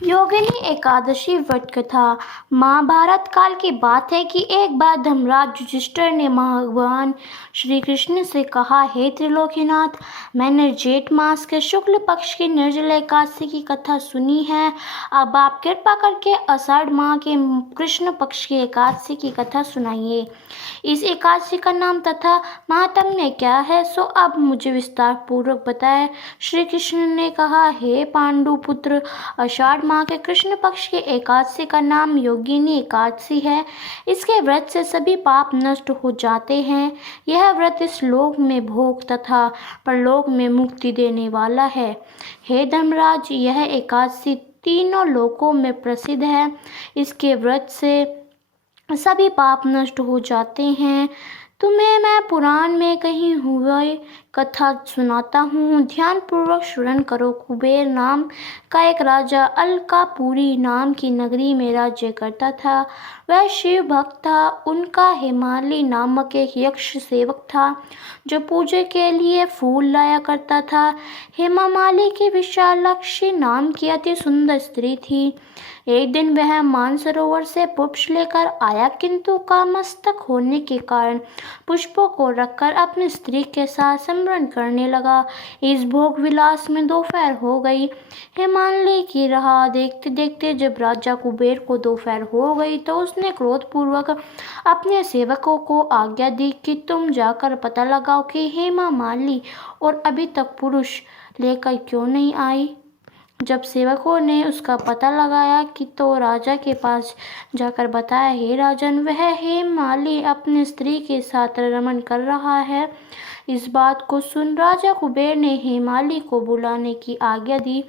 योगिनी एकादशी व्रत कथा। महाभारत काल की बात है कि एक बार धर्मराज युधिष्ठिर ने भगवान श्री कृष्ण से कहा, हे त्रिलोकीनाथ, मैंने जेठ मास के शुक्ल पक्ष की निर्जला एकादशी की कथा सुनी है। अब आप कृपा करके आषाढ़ माह के कृष्ण पक्ष की एकादशी की कथा सुनाइए। इस एकादशी का नाम तथा महात्म्य क्या है, सो अब मुझे विस्तार पूर्वक बताएं। श्री कृष्ण ने कहा, हे पांडु पुत्र, आषाढ़ माह के कृष्ण पक्ष की एकादशी का नाम योगिनी एकादशी है। इसके व्रत से सभी पाप नष्ट हो जाते हैं। यह व्रत इस लोक में भोग तथा परलोक में मुक्ति देने वाला है। हे धर्मराज, यह एकादशी तीनों लोकों में प्रसिद्ध है। इसके व्रत से सभी पाप नष्ट हो जाते हैं। तुम्हें मैं पुराण में कही हुई कथा सुनाता हूँ, ध्यान पूर्वक श्रवण करो। कुबेर नाम का एक राजा अलकापुरी नाम की नगरी में राज्य करता था। वह शिव भक्त था। उनका हेमाली नामक एक यक्ष सेवक था जो पूजा के लिए फूल लाया करता था। हेमामाली की विशालाक्षी नाम की अति सुंदर स्त्री थी। एक दिन वह मानसरोवर से पुष्प लेकर आया, किंतु कामस्तक होने के कारण पुष्पों को रखकर अपनी स्त्री के साथ स्मरण करने लगा। इस भोग विलास में दोपहर हो गई। हेमाली की राह देखते देखते जब राजा कुबेर को दोपहर हो गई तो उसने क्रोधपूर्वक अपने सेवकों को आज्ञा दी कि तुम जाकर पता लगाओ कि हेमामाली और अभी तक पुरुष लेकर क्यों नहीं आई। जब सेवकों ने उसका पता लगाया कि तो राजा के पास जाकर बताया, हे राजन, वह हेमाली अपनी स्त्री के साथ रमण कर रहा है। इस बात को सुन राजा कुबेर ने हेमाली को बुलाने की आज्ञा दी।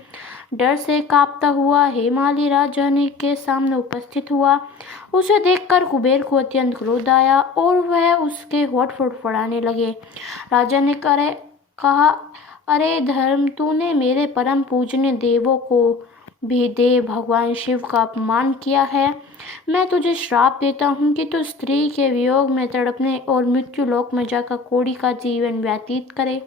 डर से कांपता हुआ हेमाली राजा ने के सामने उपस्थित हुआ। उसे देखकर कुबेर को अत्यंत क्रोध आया और वह उसके होठ फड़फड़ाने लगे। राजा ने कहा, अरे धर्म, तूने मेरे परम पूजनीय देवों को भी देव भगवान शिव का अपमान किया है। मैं तुझे श्राप देता हूँ कि तू स्त्री के वियोग में तड़पने और मृत्यु लोक में जाकर कोढ़ी का जीवन व्यतीत करे।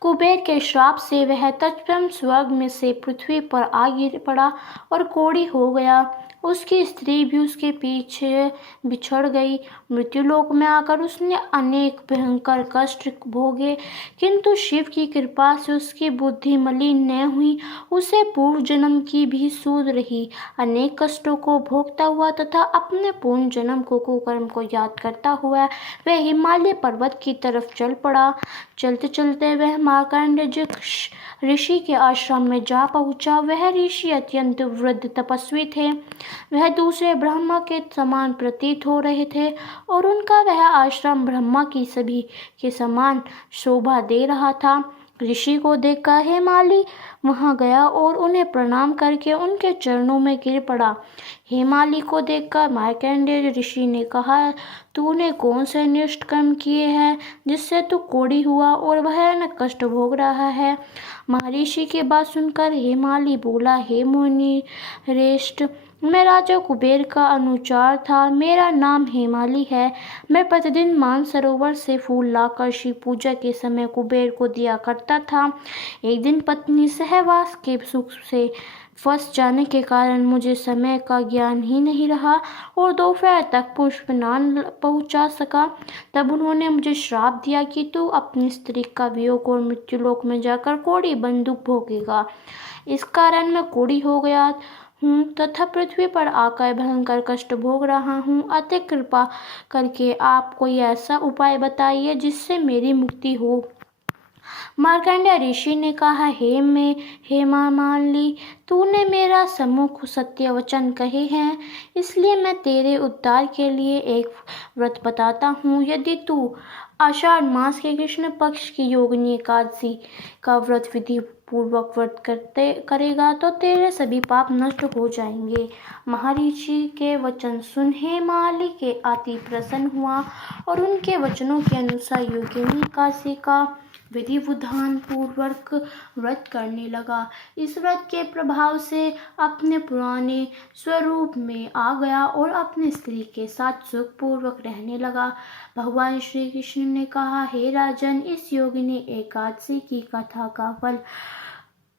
कुबेर के श्राप से वह तत्क्षण स्वर्ग में से पृथ्वी पर आ गिर पड़ा और कोढ़ी हो गया। उसकी स्त्री भी उसके पीछे बिछड़ गई। मृत्युलोक में आकर उसने अनेक भयंकर कष्ट भोगे, किंतु शिव की कृपा से उसकी बुद्धि मलिन न हुई। उसे पूर्व जन्म की भी सूझ रही। अनेक कष्टों को भोगता हुआ तथा अपने पूर्ण जन्म को कुकर्म को याद करता हुआ वह हिमालय पर्वत की तरफ चल पड़ा। चलते चलते वह मार्कंडेय ऋषि के आश्रम में जा पहुंचा। वह ऋषि अत्यंत वृद्ध तपस्वी थे। वह दूसरे ब्रह्मा के समान प्रतीत हो रहे थे और उनका वह आश्रम ब्रह्मा की सभी के समान शोभा दे रहा था। ऋषि को देखकर हेमाली वहां गया और उन्हें प्रणाम करके उनके चरणों में गिर पड़ा। हेमाली को देखकर मार्कंडेय ऋषि ने कहा, तूने कौन से निष्ठ कर्म किए हैं जिससे तू कोढ़ी हुआ और भयानक कष्ट भोग रहा है। महर्षि की बात सुनकर हेमाली बोला, हे मुनि श्रेष्ठ, मैं राजा कुबेर का अनुचर था। मेरा नाम हेमाली है। मैं प्रतिदिन मानसरोवर से फूल लाकर शिव पूजा के समय कुबेर को दिया करता था। एक दिन पत्नी सहवास के सुख से फंस जाने के कारण मुझे समय का ज्ञान ही नहीं रहा और दोपहर तक पुष्प न पहुंचा सका। तब उन्होंने मुझे श्राप दिया कि तू अपनी स्त्री का वियोग और मृत्युलोक में जाकर कोढ़ी बंधुक भोगेगा। इस कारण मैं कोढ़ी हो गया हूँ तथा पृथ्वी पर आकर भयंकर कष्ट भोग रहा हूँ। अतः कृपा करके आप कोई ऐसा उपाय बताइए जिससे मेरी मुक्ति हो। मार्कंडेय ऋषि ने कहा, हे हेमामाली, तूने मेरा सम्मुख सत्य वचन कहे हैं, इसलिए मैं तेरे उद्धार के लिए एक व्रत बताता हूँ। यदि तू आषाढ़ मास के कृष्ण पक्ष की योगिनी एकादशी का व्रत विधि पूर्वक व्रत करेगा तो तेरे सभी पाप नष्ट हो जाएंगे। महर्षि के वचन सुन हेमाली के अति प्रसन्न हुआ और उनके वचनों के अनुसार योगिनी एकादशी का विधि विधान पूर्वक व्रत करने लगा। इस व्रत के प्रभाव से अपने पुराने स्वरूप में आ गया और अपनी स्त्री के साथ सुखपूर्वक रहने लगा। भगवान श्री कृष्ण ने कहा, हे राजन, इस योगिनी एकादशी की कथा का फल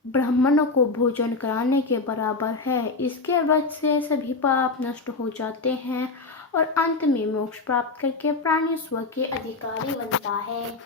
ब्राह्मणों को भोजन कराने के बराबर है। इसके वध से सभी पाप नष्ट हो जाते हैं और अंत में मोक्ष प्राप्त करके प्राणी स्वर्ग के अधिकारी बनता है।